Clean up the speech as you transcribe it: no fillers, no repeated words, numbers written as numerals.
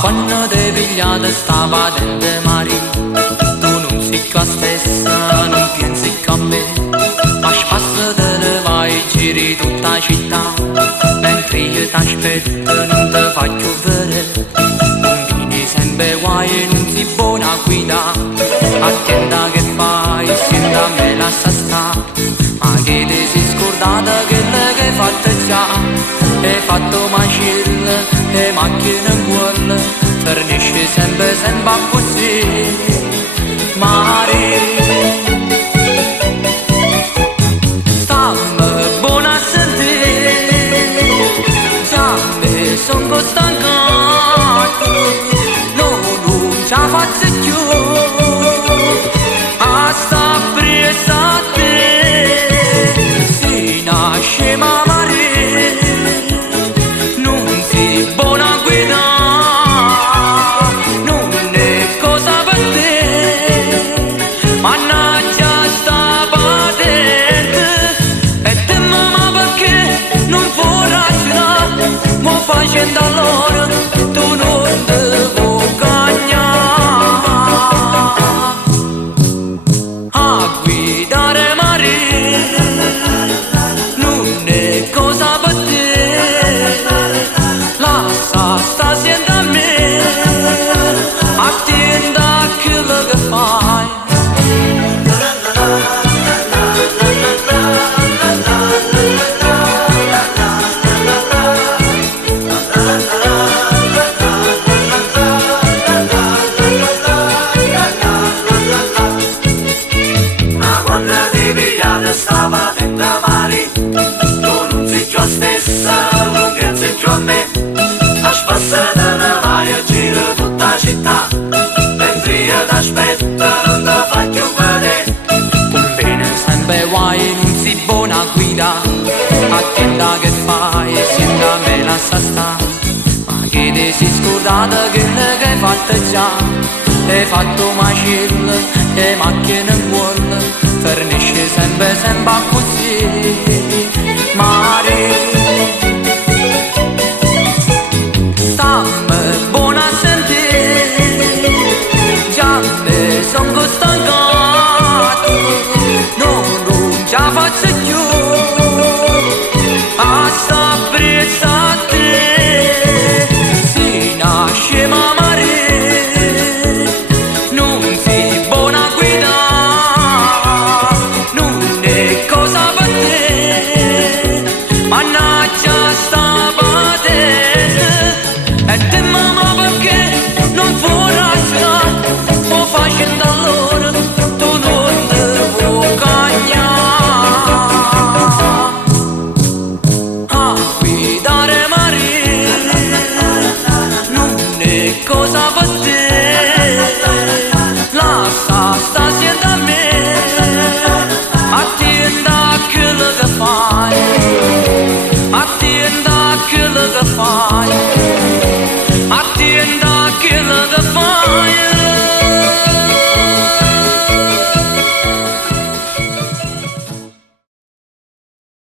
Quando de pigliata stava dentro mari, tu non sei qua stessa, non pensi a me. A spasso te ne vai, giri tutta la città, mentre io t'aspetto non ti faccio vedere. Combini sempre guai, non sei buona a guida, attenta che fai, senta a me lascia sta. Ma che ti sei scordata quello che hai fatto già, hai fatto macello e macchine in cuore, fornisce sempre così, mare. Stammi buona a sentire, già mi sono stancato, non ce la faccio più, a sta presa a te, si nasce ma facendo allora tu non devo cagnare a guidare mare, non è cosa per te, lascia sta siendo a me, attenda a quello che fai. Stava dentro mari, tu non sei più stessa, non pensi più a me. A spassare ne vai a giro tutta la città, mentre io t'aspetto non ti faccio vedere. Conviene sempre guai, non sei buona a guida, attenta che fai, senta a me lascia sta. Ma che ti sei scordata quello che hai fatto già, hai fatto macello e macchine in cuore, fornisce sempre così, mare.